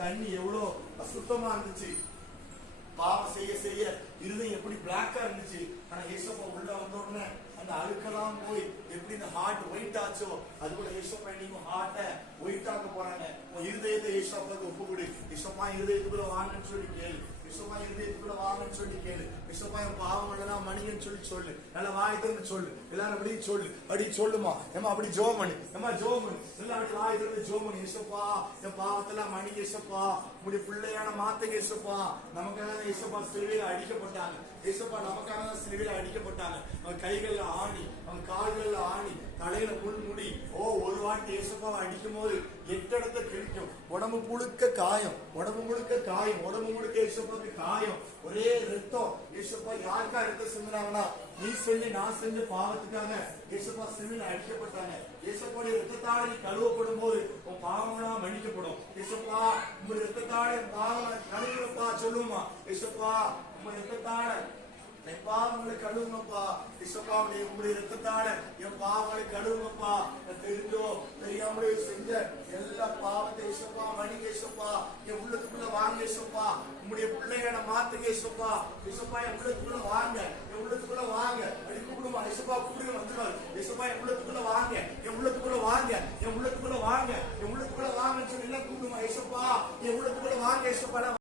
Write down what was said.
தண்ணி எவ்வளோ அசுத்தமா இருந்துச்சு. பாவம் செய்ய செய்ய இருதயம் எப்படி பிளாக்கா இருந்துச்சு. ஆனா ஏசப்பா உள்ள வந்த உடனே அந்த அழுக்கெல்லாம் போய் எப்படி இந்த ஹார்ட் ஒயிட் ஆச்சோ அது கூட ஏசப்பா நீங்க ஹார்ட்டை ஒயிட் ஆக்க போறாங்க. உன் இருதயத்தை ஏசப்பாக்கு ஒப்பு கொடு ஏசப்பா இருதயத்துக்குள்ள வாங்கன்னு சொல்லி கேளு. ஏசப்பா இருதயத்துக்குள்ள வாங்கன்னு சொல்லி கேளு. ஏசப்பா என் பாவம் எல்லாம் மணிங்கன்னு சொல்லி சொல்லு. நல்லா வாய் திறந்து சொல்லு. எல்லாரும் அப்படி சொல்லு. அப்படி சொல்லுமா. ஏமா அப்படி ஜோ பண்ணு. ஏமா ஜோ பண்ணு. எல்லாம் அப்படி வாய் திறந்து ஜோம் பண்ணு. இசப்பா என் பாவத்தெல்லாம் மணி இசப்பா உங்களுடைய பிள்ளையான மாத்தங்க இசப்பா நமக்காக இசப்பா சிலுவையில் அடிக்கப்பட்டாங்க. இசப்பா நமக்காக தான் சிலுவையில் அடிக்கப்பட்டாங்க. அவன் கைகள்ல ஆணி. அவன் கால்கள்ல ஆணி. தலையில முள்முடி ஓ ஒரு வாட்டி இசப்பாவை அடிக்கும் போது எட்டு இடத்த கிழிக்கும். உடம்பு முழுக்க காயம். உடம்பு முழுக்க காயம் உடம்பு முழுக்க ஏசப்பாவுக்கு காயம். ஒரே ரத்தம். ஏசப்பா யாருக்கா ரத்தம் சிந்தினாங்கன்னா நீ செஞ்சு நான் செஞ்சு பாவத்துக்காக ஏசப்பா சிலுவையில் அடிக்கப்பட்டாங்க. ஏசப்பாவுடைய ரத்தத்தால நீ கழுவப்படும் போது உன் பாவங்களாம் மன்னிக்கப்படும். ஏசப்பா உங்க ரத்தத்தால பாவம் கழுவுப்பா சொல்லுமா ஏசப்பா உங்க ரத்தத்தால என் பாவங்களை கழுவுங்கப்பா. இசப்பா உங்களுடைய ரத்தத்தால என் பாவங்களை கழுவுங்கப்பா. தெரிஞ்சோ தெரியாமலே செஞ்ச எல்லா பாவத்தை இசப்பா மணிங்க இசப்பா என் வாங்க சொப்பா உங்களுடைய பிள்ளைகளை மாத்துங்க சொப்பா இசப்பா என் உள்ளத்துக்குள்ள வாங்க. என் உள்ளத்துக்குள்ள வாங்க. அப்படி கூப்பிடுமா இசப்பா கூப்பிடுங்க வந்துடுவாரு. இசப்பா என் உள்ளத்துக்குள்ள வாங்க. என் உள்ளத்துக்குள்ள வாங்க. என் உள்ளத்துக்குள்ள வாங்க. என் உள்ளத்துக்குள்ள வாங்கன்னு சொல்லி எல்லாம் கூப்பிடுமா? இசப்பா என் உள்ளத்துக்குள்ள வாங்க இசப்பா